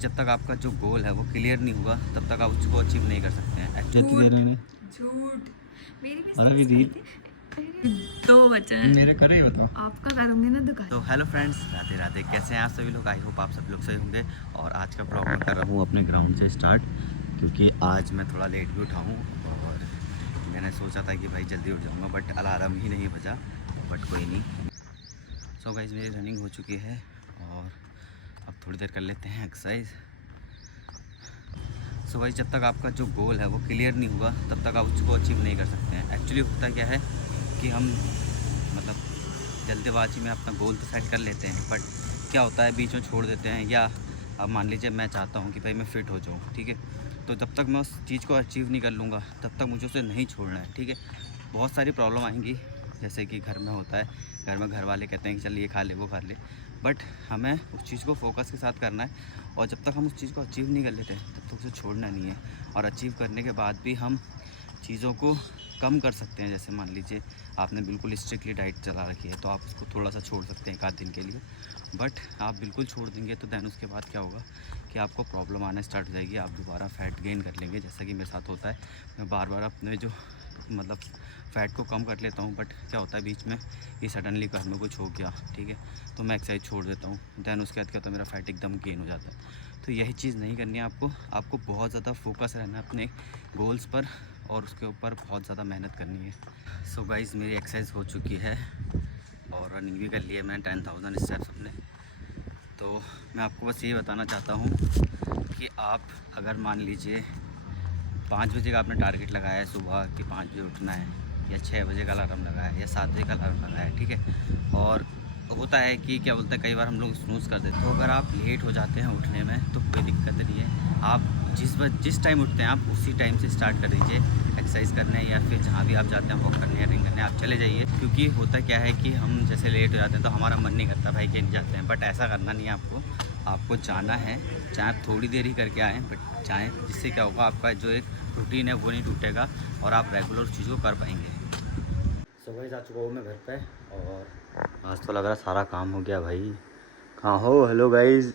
जब तक आपका जो गोल है वो क्लियर नहीं होगा तब तक आप उसको अचीव नहीं कर सकते हैं। झूठ मेरी भी अरे रील दो बच्चे मेरे करे ही बताओ। आपका करूँगी ना दुकान। तो हेलो फ्रेंड्स, राधे राधे। कैसे हैं आप सभी लोग? आई होप आप सभी लोग सही होंगे। और आज का ब्लॉग मैं कर रहा हूँ अपने ग्राउंड से स्टार्ट, क्योंकि आज मैं थोड़ा लेट भी उठा हूँ और मैंने सोचा था कि भाई जल्दी उठ जाऊँगा, बट अलार्म ही नहीं बजा। बट कोई नहीं। सो गाइस, मेरी रनिंग हो चुकी है और अब थोड़ी देर कर लेते हैं एक्सरसाइज। सो भाई, जब तक आपका जो गोल है वो क्लियर नहीं होगा तब तक आप उसको अचीव नहीं कर सकते हैं। एक्चुअली होता क्या है कि हम मतलब जल्दबाजी में अपना गोल तो सेट कर लेते हैं, बट क्या होता है बीच में छोड़ देते हैं। या अब मान लीजिए मैं चाहता हूँ कि भाई मैं फ़िट हो जाऊँ, ठीक है, तो जब तक मैं उस चीज़ को अचीव नहीं कर लूँगा तब तक मुझे उसे नहीं छोड़ना है, ठीक है। बहुत सारी प्रॉब्लम आएंगी, जैसे कि घर में होता है, घर में घर वाले कहते हैं कि चल ये खा ले वो खा ले, बट हमें उस चीज़ को फोकस के साथ करना है। और जब तक हम उस चीज़ को अचीव नहीं कर लेते तब तक उसे छोड़ना नहीं है। और अचीव करने के बाद भी हम चीज़ों को कम कर सकते हैं। जैसे मान लीजिए आपने बिल्कुल स्ट्रिक्टली डाइट चला रखी है तो आप उसको थोड़ा सा छोड़ सकते हैं एक आध दिन के लिए, बट आप बिल्कुल छोड़ देंगे तो दैन उसके बाद क्या होगा कि आपको प्रॉब्लम आना स्टार्ट हो जाएगी। आप दोबारा फ़ैट गेन कर लेंगे, जैसा कि मेरे साथ होता है। मैं बार बार अपने जो मतलब फ़ैट को कम कर लेता हूँ, बट क्या होता है बीच में ये सडनली घर में कुछ हो गया, ठीक है, तो मैं एक्सरसाइज छोड़ देता हूँ। दैन उसके बाद क्या होता है, मेरा फ़ैट एकदम गेन हो जाता है। तो यही चीज़ नहीं करनी है आपको बहुत ज़्यादा फोकस रहना है अपने गोल्स पर और उसके ऊपर बहुत ज़्यादा मेहनत करनी है। सो गाइज़, मेरी एक्सरसाइज हो चुकी है और रनिंग भी कर ली है मैंने 10,000 स्टेप्स अपने। तो मैं आपको बस ये बताना चाहता हूँ कि आप अगर मान लीजिए 5 बजे का आपने टारगेट लगाया है सुबह कि 5 बजे उठना है, या 6 बजे का अलार्म लगाया है, या 7 बजे का अलार्म लगाया है, ठीक है, और होता है कि क्या बोलते हैं कई बार हम लोग स्नूज़ कर देते हैं। तो अगर आप लेट हो जाते हैं उठने में तो कोई दिक्कत नहीं है। आप जिस टाइम उठते हैं आप उसी टाइम से स्टार्ट कर दीजिए एक्सरसाइज करने, या फिर जहाँ भी आप जाते हैं वॉक करने या रनिंग करने आप चले जाइए। क्योंकि होता क्या है कि हम जैसे लेट हो जाते हैं तो हमारा मन नहीं करता भाई कि नहीं जाते हैं, बट ऐसा करना नहीं है आपको जाना है। चाहे आप थोड़ी देर ही करके आएँ, बट चाहें, जिससे क्या होगा आपका जो एक रूटीन है वो नहीं टूटेगा और आप रेगुलर उस चीज़ को कर पाएंगे। सो गाइस, आ चुका हूँ मैं घर पे और आज तो लग रहा सारा काम हो गया भाई। कहाँ हो? Hello guys.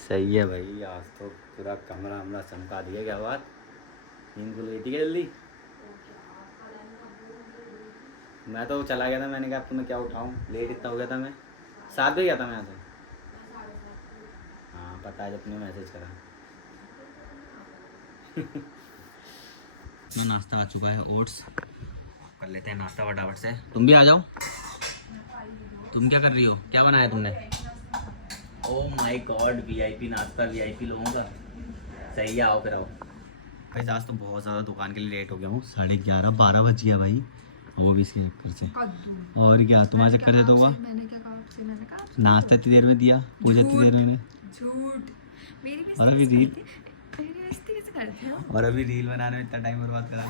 सही है भाई, आज तो पूरा कमरा हमला चमका दिया। क्या बात, नींद खुल गई थी क्या जल्दी? मैं तो चला गया था, मैंने कहा अब तो मैं क्या उठाऊँ, लेट इतना हो गया था। मैं 7 बजे गया था मैं यहाँ से। हाँ पता है, जब तुमने मैसेज करा। तो नाश्ता आ चुका है, ओट्स कर लेते हैं नाश्ता फटाफट से। तुम भी आ जाओ। तुम क्या कर रही हो? क्या बनाया तुमने? ओह माय गॉड, वीआईपी नाश्ता वीआईपी लोगों का। सही है, आओ फिर आओ। भाई आज तो बहुत ज़्यादा दुकान के लिए लेट हो गया हूँ। 11:30 12 बज गया भाई, वो भी इसके चक्कर से। और क्या तुम्हारे चक्कर से तो हुआ। मैंने क्या कहा आपसे? मैंने कहा नाश्ता इतनी देर में दिया, पूजा इतनी देर में। झूठ मेरी भी और अभी रील कैसे करते हो? और अभी रील बनाने में इतना टाइम बर्बाद करा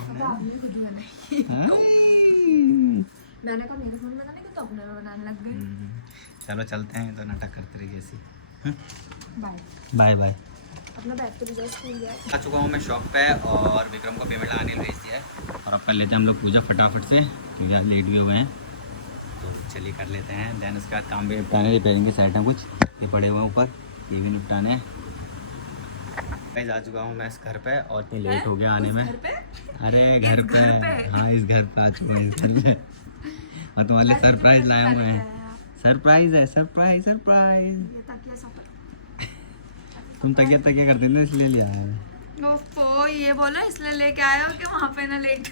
मैंने कहा मेरे फोन बनाने को तो अपने में बनाने लग गए। चलो चलते हैं, तो नाटक करते रहिए ऐसे। Bye bye bye. अपना बैग तो रिजल्ट स्कूल गया। आ चुका हूँ मैं शॉप पे और विक्रम को पेमेंट लगाने भेज दिया है। और अब कर लेते हैं हम लोग पूजा फटाफट से, क्योंकि आज लेट भी हो गए हैं। तो चलिए कर लेते हैं। देन उसके बाद काम भी निपटाने, रिपेयरिंग के साइड हैं कुछ ये पड़े हुए हैं ऊपर, ये भी निपटाने हैं। आ चुका हूँ मैं इस घर पे और इतनी लेट हो गया आने में। अरे घर पे, हाँ इस घर पे आ चुका हूँ, इस घर पे। और तुम्हारे लिए सरप्राइज लाए हुए हैं। सरप्राइज है, सरप्राइज सरप्राइज। तुम तकिया करते थे इसलिए लिया है। ओफो, ये बोलो इसलिए लेके आए हो कि वहाँ पे ना लेट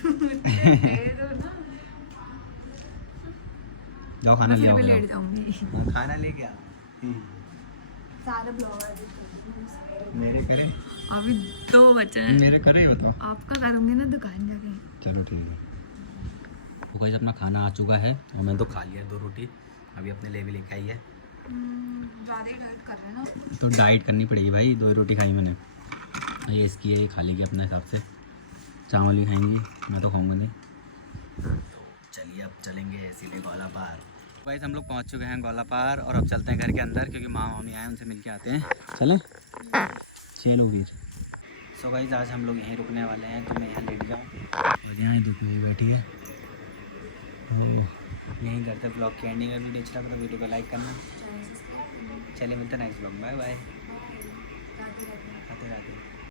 जाओ खाना ले आओ। लेट जाऊंगी। खाना लेके आ। सारे ब्लॉगर मेरे करे अभी 2 बचे हैं। मेरे करे ही बताओ। आपका करूँगी ना दुकान जाके। चलो ठीक है। तो गाइस अपना खाना आ चुका है और मैंने तो खा लिया 2 रोटी, अभी अपने लिए भी लेके आई है। ज़्यादा ही डाइट कर रहे हैं ना। तो डाइट करनी पड़ेगी भाई, 2 रोटी खाई मैंने। ये इसकी है, ये खा लेगी अपने हिसाब से। चावल भी खाएंगी, मैं तो खाऊंगा नहीं। तो चलिए अब चलेंगे इसीलिए गोला पार। गाइस हम लोग पहुंच चुके हैं गोला पार और अब चलते हैं घर के अंदर, क्योंकि माँ मामी आए उनसे मिल के आते हैं। चलें? चलो फिर। सो गाइस आज हम लोग यहीं रुकने वाले हैं, तो मैं यहाँ लेट जाऊँ और यहाँ दुकान बैठी है। यहीं करते ब्लॉग की एंडिंग। वीडियो अच्छा लगा तो वीडियो को लाइक करना, चलिए मिलते हैं नेक्स्ट ब्लॉग, बाय बाय।